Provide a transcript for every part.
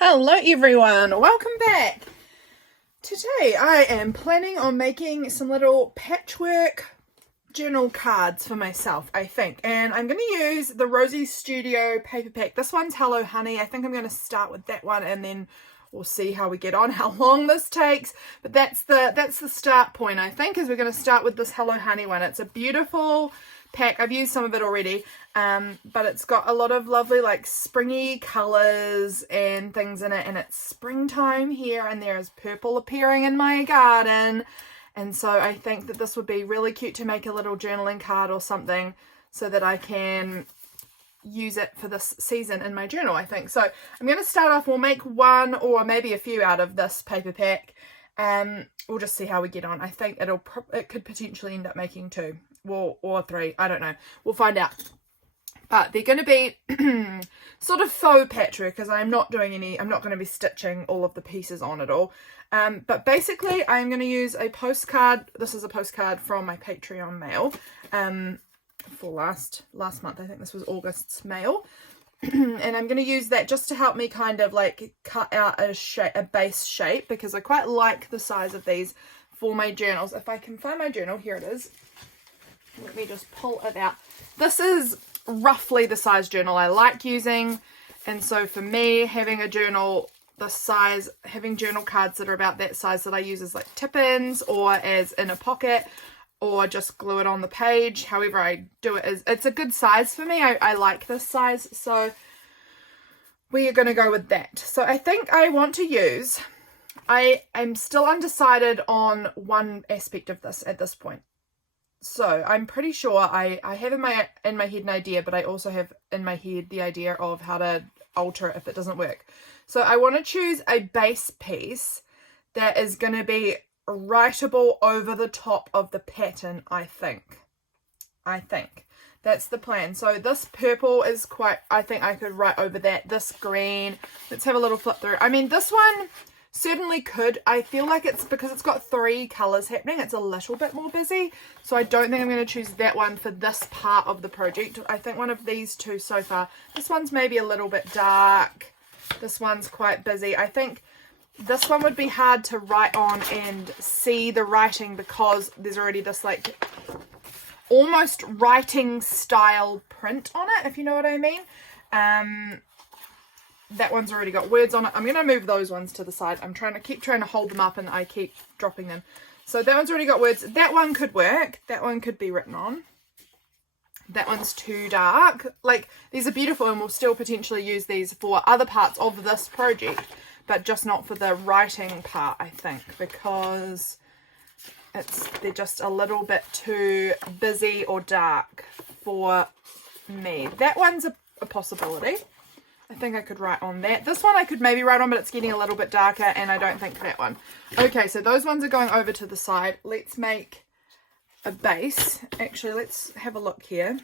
Hello everyone, welcome back. Today I am planning on making some little patchwork journal cards for myself, I think. And I'm going to use the Rosie Studio paper pack. This one's Hello Honey. I think I'm going to start with that one and then we'll see how we get on, how long this takes. But that's the start point, I think, is we're going to start with this Hello Honey one. It's a beautiful pack. I've used some of it already, but it's got a lot of lovely like springy colors and things in it, and it's springtime here and there is purple appearing in my garden, and so I think that this would be really cute to make a little journaling card or something so that I can use it for this season in my journal, I think. So I'm going to start off, we'll make one or maybe a few out of this paper pack. We'll just see how we get on. I think it could potentially end up making two. Well, or three, I don't know, we'll find out. But they're going to be sort of faux patchwork, because I'm not going to be stitching all of the pieces on at all. But basically I'm going to use a postcard. This is a postcard from my Patreon mail for last month. I think this was August's mail. And I'm going to use that just to help me kind of like cut out a base shape, because I quite like the size of these for my journals. If I can find my journal, here it is. Let me just pull it out. This is roughly the size journal I like using, and so for me, having a journal this size, having journal cards that are about that size that I use as like tip-ins or as in a pocket or just glue it on the page, however I do it, it's a good size for me. I like this size, so we are going to go with that. So I think I want to use, I am still undecided on one aspect of this at this point. So I'm pretty sure I have in my head an idea, but I also have in my head the idea of how to alter it if it doesn't work. So I want to choose a base piece that is going to be writable over the top of the pattern, I think. That's the plan. So this purple is quite, I think I could write over that. This green, let's have a little flip through. I mean, this one certainly could. I feel like it's because it's got three colors happening, it's a little bit more busy, so I don't think I'm going to choose that one for this part of the project. I think one of these two so far. This one's maybe a little bit dark, this one's quite busy. I think this one would be hard to write on and see the writing because there's already this like almost writing style print on it, if you know what I mean. That one's already got words on it. I'm going to move those ones to the side. I'm trying to hold them up and I keep dropping them. So that one's already got words. That one could work. That one could be written on. That one's too dark. Like, these are beautiful and we'll still potentially use these for other parts of this project, but just not for the writing part, I think, because they're just a little bit too busy or dark for me. That one's a possibility. I think I could write on that. This one I could maybe write on, but it's getting a little bit darker, and I don't think that one. Okay, so those ones are going over to the side. Let's make a base. Actually, let's have a look here.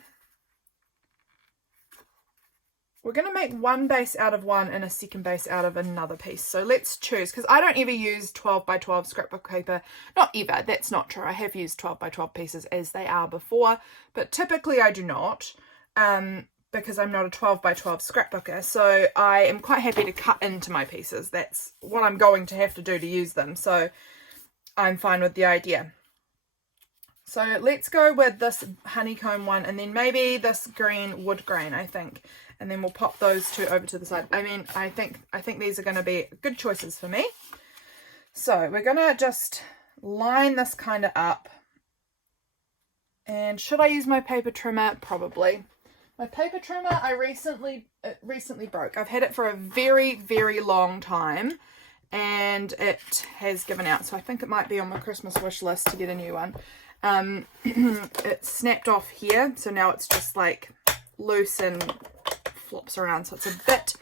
We're going to make one base out of one and a second base out of another piece. So let's choose, because I don't ever use 12 by 12 scrapbook paper. Not ever, that's not true. I have used 12 by 12 pieces as they are before, but typically I do not. Because I'm not a 12 by 12 scrapbooker, so I am quite happy to cut into my pieces. That's what I'm going to have to do to use them, so I'm fine with the idea. So let's go with this honeycomb one, and then maybe this green wood grain, I think, and then we'll pop those two over to the side. I mean, I think these are going to be good choices for me. So we're going to just line this kind of up, and should I use my paper trimmer? Probably. My paper trimmer, it recently broke. I've had it for a very, very long time, and it has given out. So I think it might be on my Christmas wish list to get a new one. It snapped off here, so now it's just like loose and flops around. So it's a bit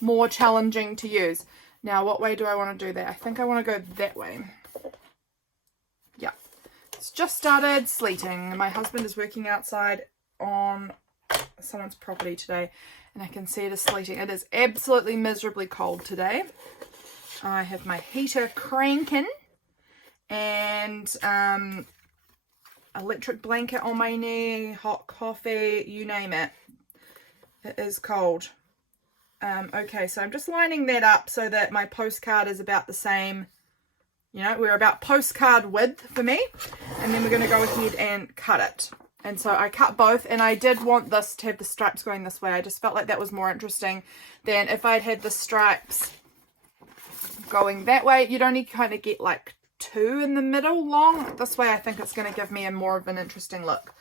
more challenging to use. Now, what way do I want to do that? I think I want to go that way. Yeah. It's just started sleeting. My husband is working outside on someone's property today, and I can see it is sleeting. It is absolutely miserably cold today. I have my heater cranking and electric blanket on my knee, hot coffee, you name it. It is cold. Okay, so I'm just lining that up so that my postcard is about the same, you know, we're about postcard width for me. And then we're going to go ahead and cut it. And so I cut both, and I did want this to have the stripes going this way. I just felt like that was more interesting than if I'd had the stripes going that way. You'd only kind of get like 2 in the middle long. This way I think it's going to give me a more of an interesting look.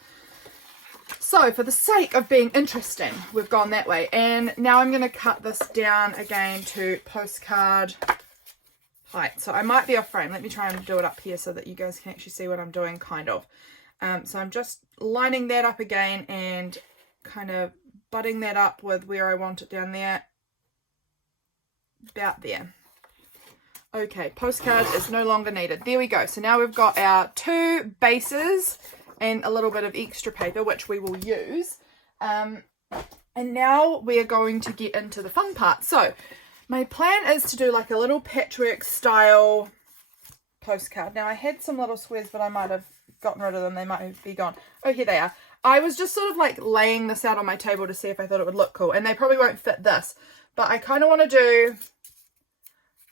So for the sake of being interesting, we've gone that way. And now I'm going to cut this down again to postcard height. So I might be off frame. Let me try and do it up here so that you guys can actually see what I'm doing, kind of. So I'm just lining that up again and kind of butting that up with where I want it down there. About there. Okay, postcard is no longer needed. There we go. So now we've got our 2 bases and a little bit of extra paper, which we will use. And now we are going to get into the fun part. So my plan is to do like a little patchwork style postcard. Now I had some little squares, but I might have gotten rid of them. They might be gone. Oh, here they are. I was just sort of like laying this out on my table to see if I thought it would look cool. And they probably won't fit this. But I kind of want to do,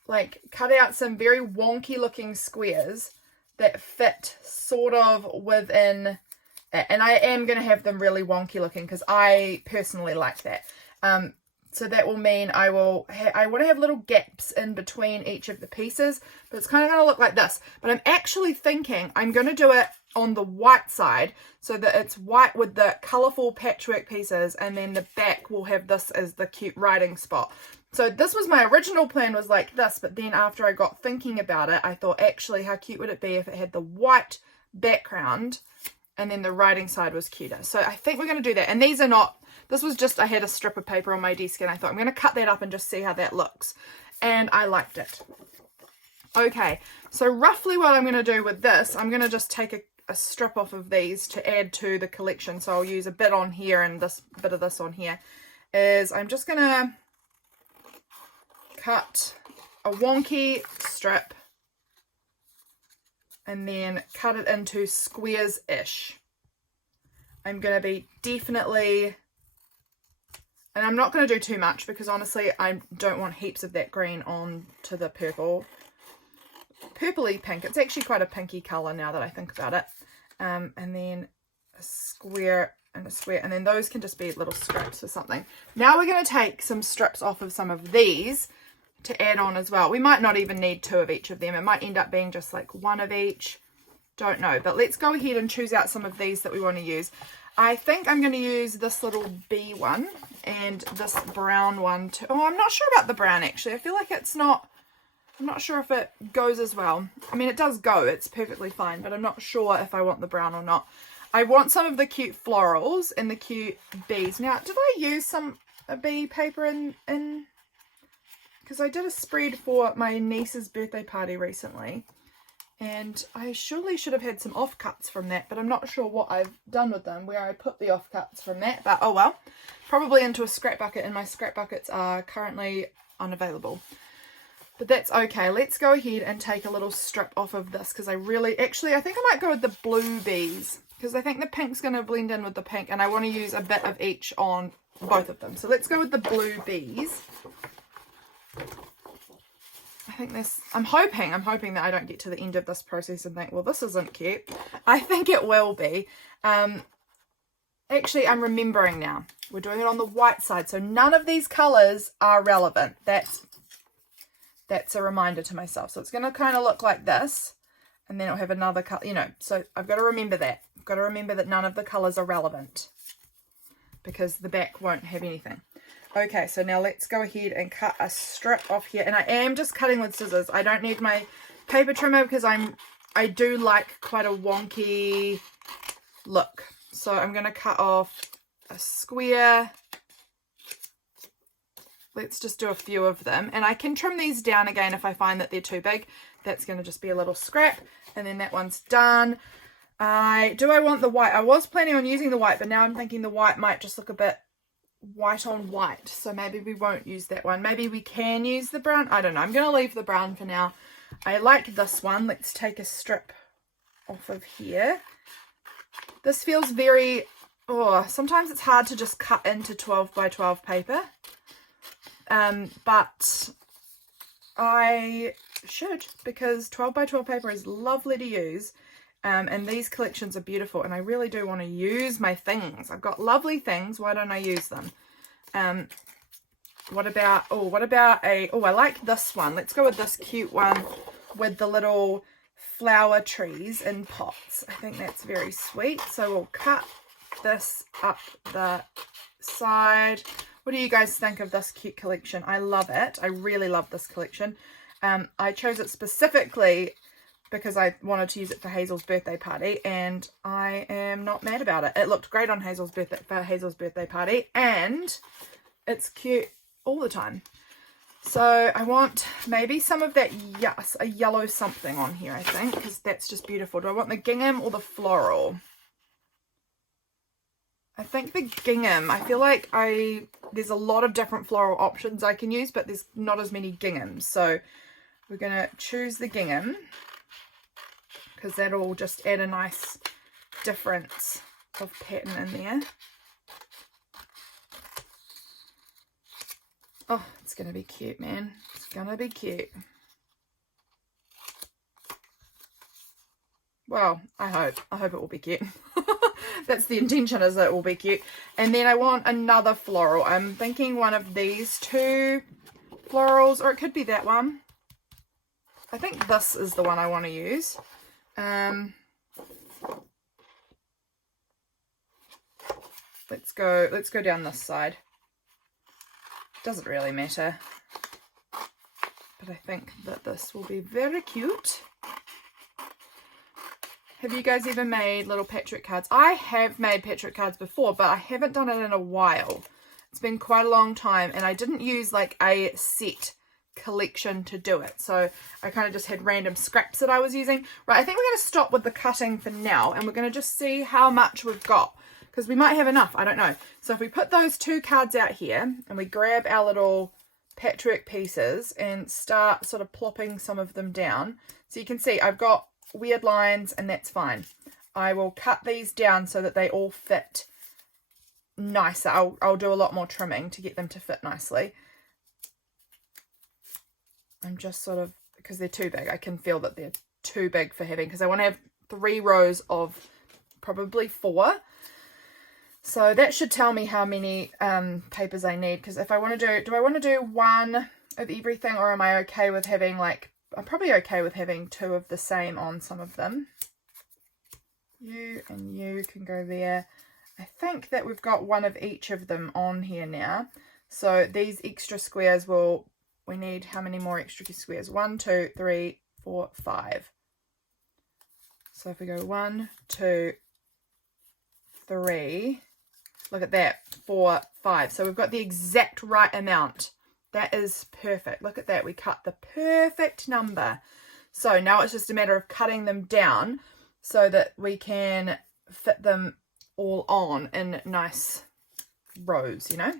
like, cut out some very wonky looking squares that fit sort of within it. And I am going to have them really wonky looking because I personally like that. So that will mean I want to have little gaps in between each of the pieces, but it's kind of going to look like this. But I'm actually thinking I'm going to do it on the white side so that it's white with the colourful patchwork pieces, and then the back will have this as the cute writing spot. So this was my original plan, was like this, but then after I got thinking about it, I thought, actually, how cute would it be if it had the white background and then the writing side was cuter. So I think we're going to do that. And these are not, this was just, I had a strip of paper on my desk and I thought I'm going to cut that up and just see how that looks. And I liked it. Okay, so roughly what I'm going to do with this, I'm going to just take a strip off of these to add to the collection. So I'll use a bit on here and this bit of this on here. Is I'm just going to cut a wonky strip and then cut it into squares-ish. I'm going to be definitely, and I'm not going to do too much because honestly I don't want heaps of that green on to the purple. Purpley pink. It's actually quite a pinky colour now that I think about it. And then a square and a square, and then those can just be little strips or something. Now we're going to take some strips off of some of these to add on as well. We might not even need 2 of each of them. It might end up being just like 1 of each. Don't know. But let's go ahead and choose out some of these that we want to use. I think I'm going to use this little bee one and this brown one too. Oh, I'm not sure about the brown actually. I feel like it's not, I'm not sure if it goes as well. I mean, it does go. It's perfectly fine, but I'm not sure if I want the brown or not. I want some of the cute florals and the cute bees. Now, did I use a bee paper in because I did a spread for my niece's birthday party recently, and I surely should have had some offcuts from that, but I'm not sure what I've done with them, where I put the offcuts from that, but oh well. Probably into a scrap bucket, and my scrap buckets are currently unavailable. But that's okay. Let's go ahead and take a little strip off of this, because I think I might go with the blue bees, because I think the pink's going to blend in with the pink, and I want to use a bit of each on both of them. So let's go with the blue bees. I think this, I'm hoping that I don't get to the end of this process and think, well, this isn't cute. I think it will be. Actually, I'm remembering now. We're doing it on the white side, so none of these colours are relevant. That's a reminder to myself. So it's going to kind of look like this, and then it'll have another colour, you know. So I've got to remember that. I've got to remember that none of the colours are relevant, because the back won't have anything. Okay, so now let's go ahead and cut a strip off here. And I am just cutting with scissors. I don't need my paper trimmer because I do like quite a wonky look. So I'm going to cut off a square. Let's just do a few of them. And I can trim these down again if I find that they're too big. That's going to just be a little scrap. And then that one's done. Do I want the white? I was planning on using the white, but now I'm thinking the white might just look a bit white on white, so maybe we won't use that one. Maybe we can use the brown. I don't know. I'm going to leave the brown for now. I like this one. Let's take a strip off of here. This feels very, sometimes it's hard to just cut into 12 by 12 paper, but I should, because 12 by 12 paper is lovely to use. And these collections are beautiful, and I really do want to use my things. I've got lovely things. Why don't I use them? What about I like this one. Let's go with this cute one with the little flower trees in pots. I think that's very sweet. So we'll cut this up the side. What do you guys think of this cute collection? I love it. I really love this collection. I chose it specifically because I wanted to use it for Hazel's birthday party, and I am not mad about it. It looked great on Hazel's birthday party, and it's cute all the time. So I want maybe some of that, yes, a yellow something on here, I think, because that's just beautiful. Do I want the gingham or the floral? I think the gingham. I feel like there's a lot of different floral options I can use, but there's not as many ginghams. So we're going to choose the gingham, because that'll just add a nice difference of pattern in there. Oh, it's going to be cute, man. It's going to be cute. Well, I hope it will be cute. That's the intention, is that it will be cute. And then I want another floral. I'm thinking one of these two florals, or it could be that one. I think this is the one I want to use. Let's go down this side. Doesn't really matter, but I think that this will be very cute. Have you guys ever made little patchwork cards? I have made patchwork cards before, but I haven't done it in a while. It's been quite a long time, and I didn't use like a set collection to do it, so I kind of just had random scraps that I was using. Right, I think we're going to stop with the cutting for now, and we're going to just see how much we've got, because we might have enough, I don't know. So if we put those two cards out here and we grab our little patchwork pieces and start sort of plopping some of them down, so you can see I've got weird lines, and that's fine. I will cut these down so that they all fit nicer. I'll do a lot more trimming to get them to fit nicely. I'm just sort of, because they're too big, I can feel that they're too big for having, because I want to have 3 rows of probably 4. So that should tell me how many papers I need, because if I want to do I want to do one of everything, or am I okay with having like, I'm probably okay with having 2 of the same on some of them. You and you can go there. I think that we've got one of each of them on here now. So these extra squares we need how many more extra squares? 1, 2, 3, 4, 5. So if we go 1, 2, 3, look at that, 4, 5. So we've got the exact right amount. That is perfect. Look at that. We cut the perfect number. So now it's just a matter of cutting them down so that we can fit them all on in nice rows, you know.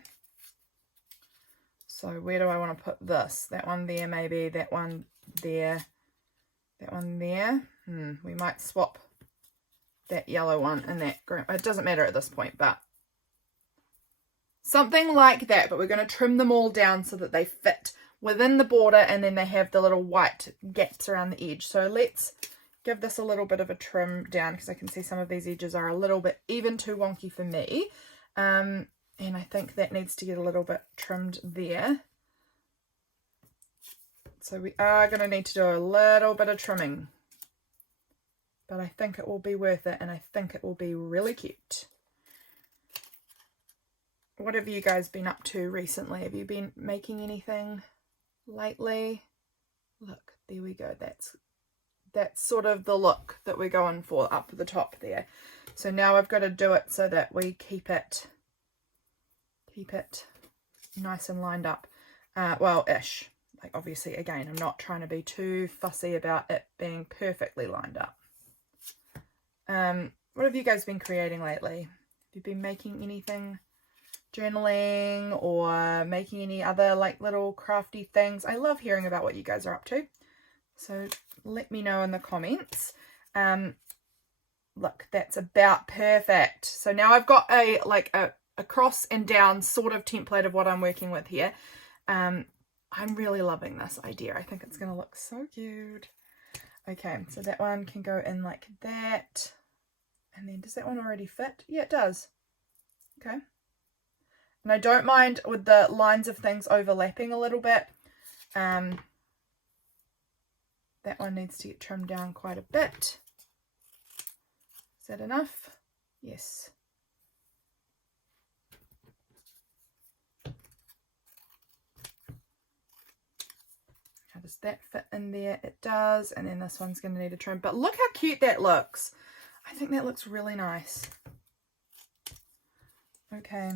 So where do I want to put this? That one there maybe, that one there, that one there. We might swap that yellow one and that green. It doesn't matter at this point, but something like that. But we're going to trim them all down so that they fit within the border, and then they have the little white gaps around the edge. So let's give this a little bit of a trim down, because I can see some of these edges are a little bit even too wonky for me. And I think that needs to get a little bit trimmed there. So we are going to need to do a little bit of trimming. But I think it will be worth it, and I think it will be really cute. What have you guys been up to recently? Have you been making anything lately? Look, there we go. That's sort of the look that we're going for up at the top there. So now I've got to do it so that we keep it nice and lined up. Well, ish. Like, obviously, again, I'm not trying to be too fussy about it being perfectly lined up. What have you guys been creating lately? Have you been making anything, journaling, or making any other like little crafty things? I love hearing about what you guys are up to. So let me know in the comments. Look, that's about perfect. So now I've got a cross and down sort of template of what I'm working with here. I'm really loving this idea. I think it's going to look so cute. Okay, so that one can go in like that. And then does that one already fit? Yeah, it does. Okay. And I don't mind with the lines of things overlapping a little bit. That one needs to get trimmed down quite a bit. Is that enough? Yes. How does that fit in there? It does. And then this one's going to need a trim. But look how cute that looks. I think that looks really nice. Okay.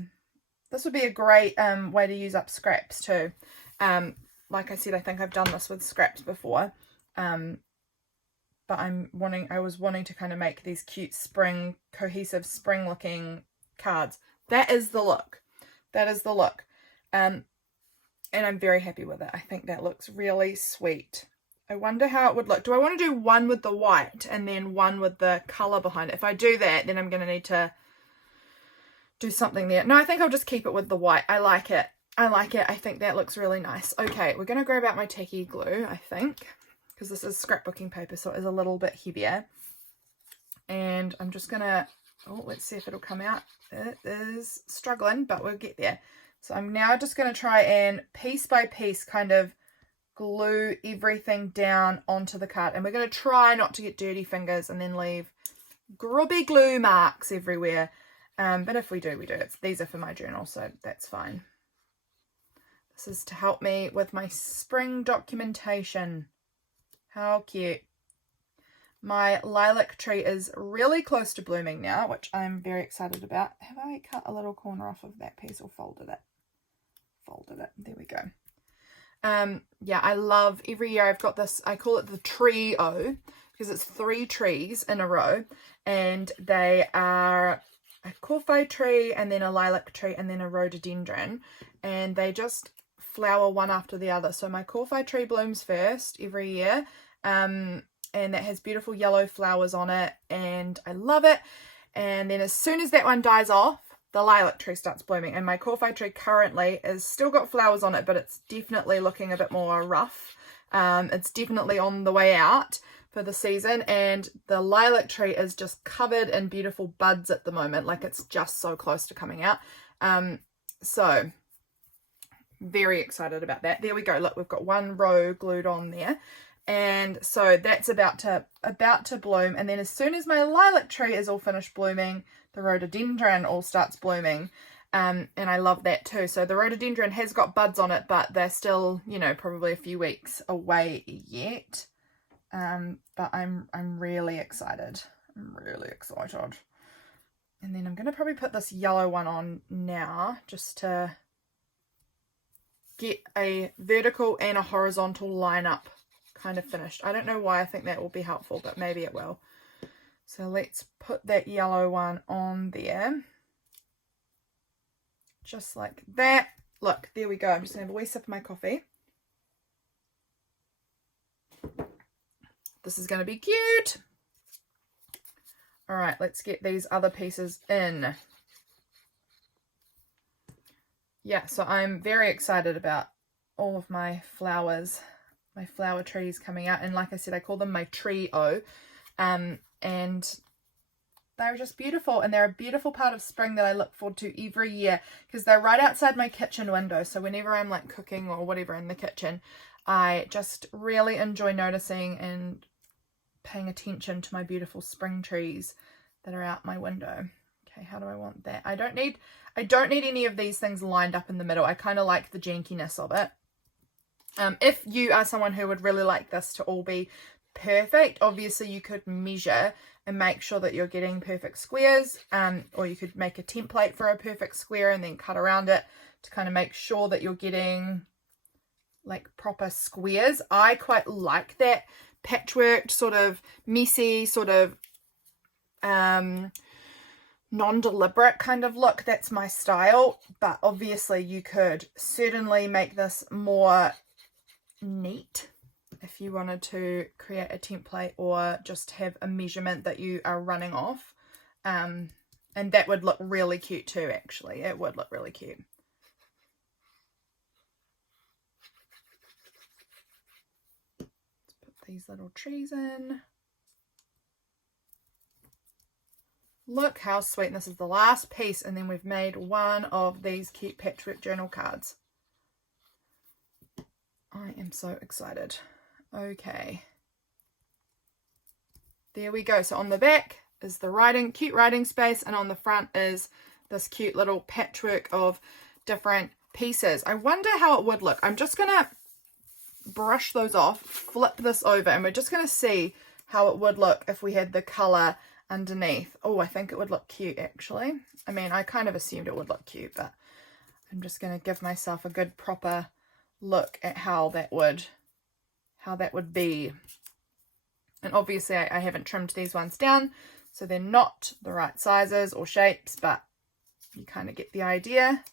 This would be a great way to use up scraps too. Like I said, I think I've done this with scraps before. But I was wanting to kind of make these cute cohesive spring looking cards. That is the look. That is the look. And I'm very happy with it. I think that looks really sweet. I wonder how it would look. Do I want to do one with the white and then one with the colour behind it? If I do that, then I'm going to need to do something there. No, I think I'll just keep it with the white. I like it. I like it. I think that looks really nice. Okay, we're going to grab out my tacky glue, I think, because this is scrapbooking paper, so it is a little bit heavier. And I'm just going to, let's see if it'll come out. It is struggling, but we'll get there. So I'm now just going to try and piece by piece kind of glue everything down onto the card. And we're going to try not to get dirty fingers and then leave grubby glue marks everywhere. But if we do, we do. These are for my journal, so that's fine. This is to help me with my spring documentation. How cute. My lilac tree is really close to blooming now, which I'm very excited about. Have I cut a little corner off of that piece or folded it? Folded it. There we go. Yeah, I love, every year I've got this, I call it the trio, because it's 3 trees in a row, and they are a corfi tree, and then a lilac tree, and then a rhododendron, and they just flower one after the other. So my corfi tree blooms first every year, and that has beautiful yellow flowers on it, and I love it. And then as soon as that one dies off, the lilac tree starts blooming. And my corfi tree currently is still got flowers on it, but it's definitely looking a bit more rough. It's definitely on the way out for the season, and the lilac tree is just covered in beautiful buds at the moment. Like, it's just so close to coming out. So very excited about that. There we go. Look, we've got one row glued on there. And so that's about to bloom. And then as soon as my lilac tree is all finished blooming, the rhododendron all starts blooming. And I love that too. So the rhododendron has got buds on it, but they're still, you know, probably a few weeks away yet. But I'm really excited. I'm really excited. And then I'm going to probably put this yellow one on now, just to get a vertical and a horizontal line up kind of finished. I don't know why I think that will be helpful, but maybe it will. So let's put that yellow one on there. Just like that. Look, there we go. I'm just going to have a wee sip of my coffee. This is going to be cute. All right, let's get these other pieces in. Yeah, so I'm very excited about all of my flowers, my flower trees coming out. And like I said, I call them my trio. And they're just beautiful, and they're a beautiful part of spring that I look forward to every year, because they're right outside my kitchen window. So whenever I'm like cooking or whatever in the kitchen, I just really enjoy noticing and paying attention to my beautiful spring trees that are out my window. Okay, how do I want that? I don't need any of these things lined up in the middle. I kind of like the jankiness of it. If you are someone who would really like this to all be perfect, obviously you could measure and make sure that you're getting perfect squares, or you could make a template for a perfect square and then cut around it to kind of make sure that you're getting like proper squares. I quite like that patchworked, sort of messy, sort of non-deliberate kind of look. That's my style. But obviously you could certainly make this more neat if you wanted to create a template, or just have a measurement that you are running off, and that would look really cute too. Actually, it would look really cute. these little trees in. Look how sweet. This is the last piece, and then we've made one of these cute patchwork journal cards. I am so excited. Okay. There we go. So on the back is the cute writing space, and on the front is this cute little patchwork of different pieces. I wonder how it would look. I'm just going to brush those off, flip this over, and we're just going to see how it would look if we had the colour underneath. Oh, I think it would look cute actually. I mean, I kind of assumed it would look cute, but I'm just going to give myself a good proper look at how that would be. And obviously I haven't trimmed these ones down, so they're not the right sizes or shapes, but you kind of get the idea.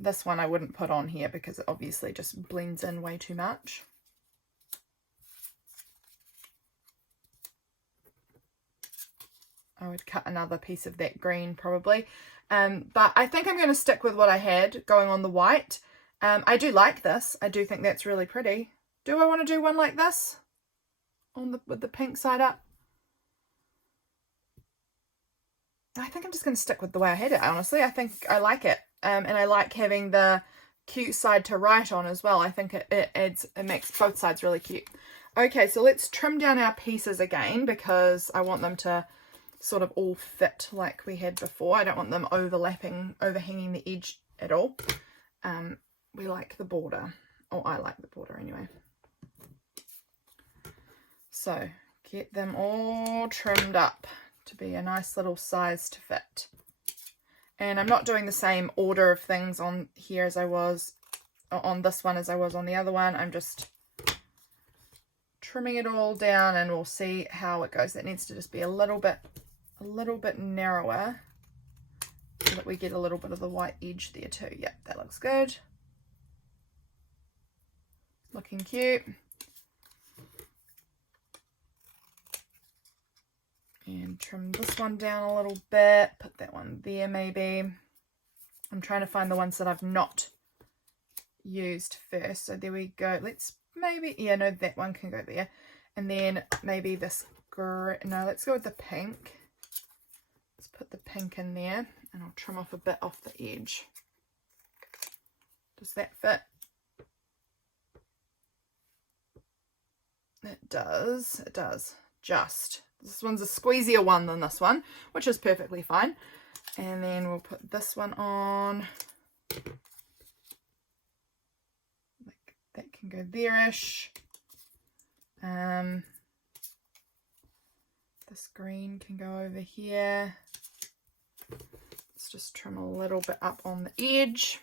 This one I wouldn't put on here because it obviously just blends in way too much. I would cut another piece of that green probably. But I think I'm going to stick with what I had going on the white. I do like this. I do think that's really pretty. Do I want to do one like this with the pink side up? I think I'm just going to stick with the way I had it, honestly. I think I like it. And I like having the cute side to write on as well. I think it makes both sides really cute. Okay, so let's trim down our pieces again because I want them to sort of all fit like we had before. I don't want them overhanging the edge at all. We like the border. Oh, I like the border anyway. So get them all trimmed up to be a nice little size to fit. And I'm not doing the same order of things on here as I was on this one as I was on the other one. I'm just trimming it all down, and we'll see how it goes. It needs to just be a little bit narrower so that we get a little bit of the white edge there too. Yep, that looks good. Looking cute. And trim this one down a little bit. Put that one there maybe. I'm trying to find the ones that I've not used first. So there we go. Let's maybe, yeah, no, that one can go there. And then maybe this, no, let's go with the pink. Let's put the pink in there, and I'll trim off a bit off the edge. Does that fit? It does. It does. Just. This one's a squeezier one than this one, which is perfectly fine. And then we'll put this one on. Like that can go there-ish. This green can go over here. Let's just trim a little bit up on the edge.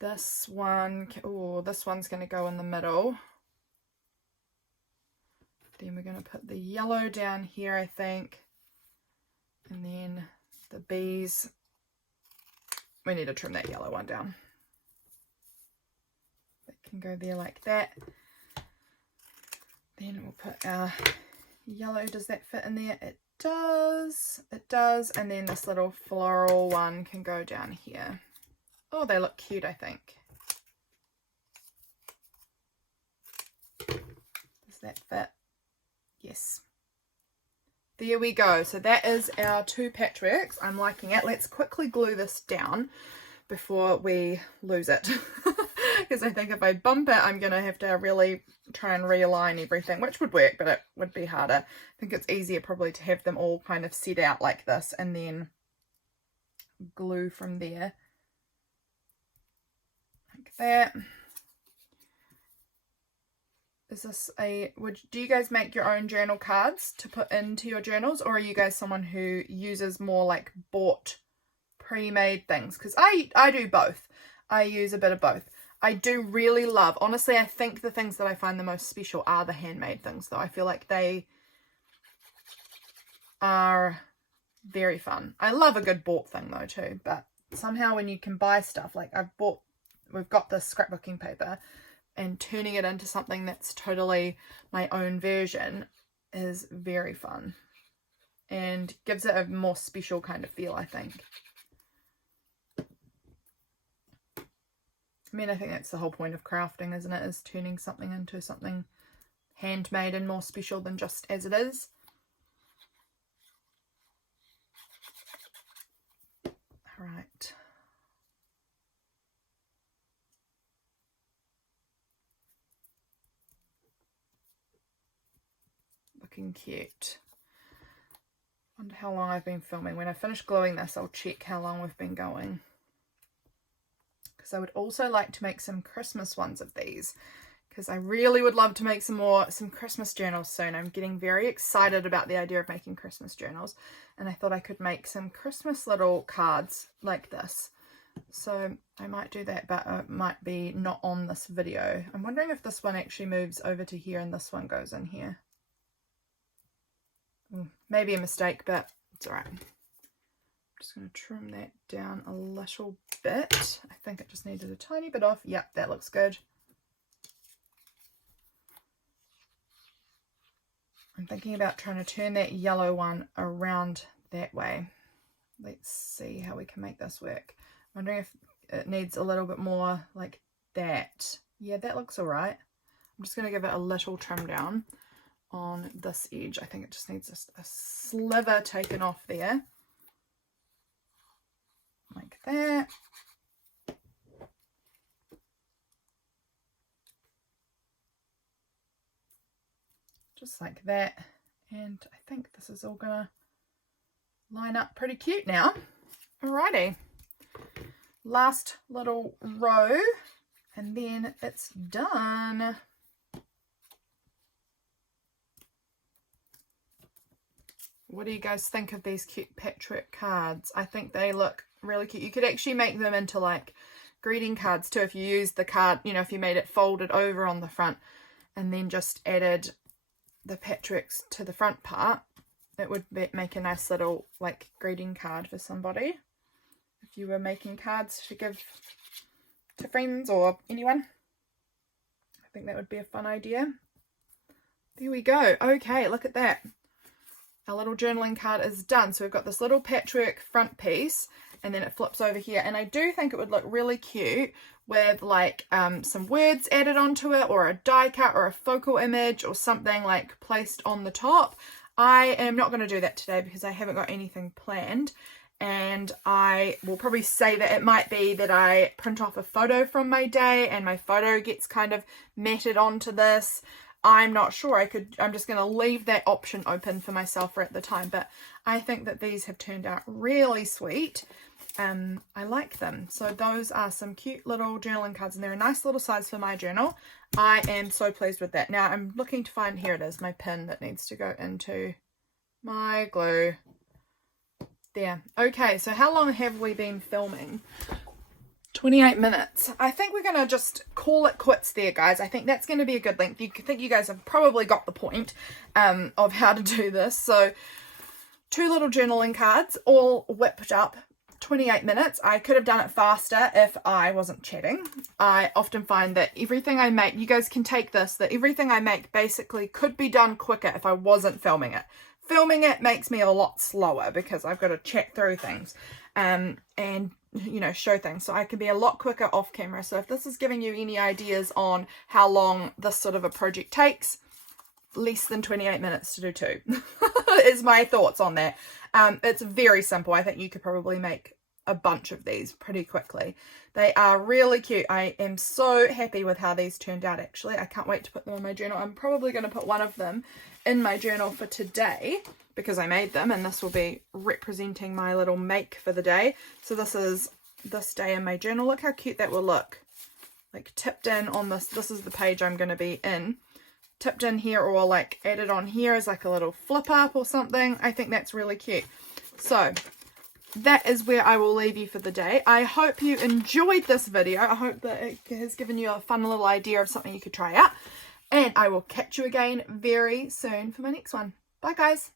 This one, oh, this one's going to go in the middle. Then we're going to put the yellow down here, I think. And then the bees, we need to trim that yellow one down. That can go there like that. Then we'll put our yellow. Does that fit in there? It does. It does. And then this little floral one can go down here. Oh, they look cute, I think. Does that fit? Yes. There we go. So that is our two patchworks. I'm liking it. Let's quickly glue this down before we lose it. Because I think if I bump it, I'm going to have to really try and realign everything, which would work, but it would be harder. I think it's easier probably to have them all kind of set out like this and then glue from there. Like that. Is this do you guys make your own journal cards to put into your journals, or are you guys someone who uses more like bought pre-made things? Because I do both. I use a bit of both. I do really love, honestly, I think the things that I find the most special are the handmade things though. I feel like they are very fun. I love a good bought thing though too, but somehow when you can buy stuff, like we've got this scrapbooking paper, and turning it into something that's totally my own version is very fun and gives it a more special kind of feel, I think. I mean, I think that's the whole point of crafting, isn't it? Is turning something into something handmade and more special than just as it is. All right. Looking cute. Wonder how long I've been filming. When I finish gluing this, I'll check how long we've been going. Because I would also like to make some Christmas ones of these. Because I really would love to make some Christmas journals soon. I'm getting very excited about the idea of making Christmas journals. And I thought I could make some Christmas little cards like this. So I might do that, but it might be not on this video. I'm wondering if this one actually moves over to here and this one goes in here. Maybe a mistake, but it's alright. I'm just going to trim that down a little bit. I think it just needed a tiny bit off. Yep, that looks good. I'm thinking about trying to turn that yellow one around that way. Let's see how we can make this work. I'm wondering if it needs a little bit more like that. Yeah, that looks alright. I'm just going to give it a little trim down on this edge. I think it just needs a sliver taken off there. Like that. Just like that. And I think this is all gonna line up pretty cute now. Alrighty. Last little row and then it's done. What do you guys think of these cute patchwork cards? I think they look really cute. You could actually make them into like greeting cards too if you use the card, you know, if you made it folded over on the front and then just added the patchworks to the front part. It would make a nice little like greeting card for somebody if you were making cards to give to friends or anyone. I think that would be a fun idea. There we go. Okay, look at that. Our little journaling card is done. So we've got this little patchwork front piece and then it flips over here. And I do think it would look really cute with like some words added onto it or a die cut or a focal image or something like placed on the top. I am not going to do that today because I haven't got anything planned. And I will probably say that it might be that I print off a photo from my day and my photo gets kind of matted onto this. I'm not sure. I'm just going to leave that option open for myself for at the time. But I think that these have turned out really sweet. I like them. So those are some cute little journaling cards and they're a nice little size for my journal. I am so pleased with that. Now I'm looking to find, here it is, my pin that needs to go into my glue. There. Okay, so how long have we been filming? 28 minutes. I think we're going to just call it quits there, guys. I think that's going to be a good length. You think you guys have probably got the point of how to do this. So 2 little journaling cards all whipped up 28 minutes. I could have done it faster if I wasn't chatting. I often find that everything I make, you guys can take this, that everything I make basically could be done quicker if I wasn't filming it. Filming it makes me a lot slower because I've got to chat through things and you know, show things, so I can be a lot quicker off camera. So if this is giving you any ideas on how long this sort of a project takes, less than 28 minutes to do 2 is my thoughts on that. It's very simple. I think you could probably make a bunch of these pretty quickly. They are really cute. I am so happy with how these turned out actually. I can't wait to put them in my journal. I'm probably going to put one of them in my journal for today because I made them, and this will be representing my little make for the day. So this is this day in my journal. Look how cute that will look. Like tipped in on this. This is the page I'm going to be in. Tipped in here or like added on here as like a little flip up or something. I think that's really cute. So that is where I will leave you for the day. I hope you enjoyed this video. I hope that it has given you a fun little idea of something you could try out. And I will catch you again very soon for my next one. Bye guys.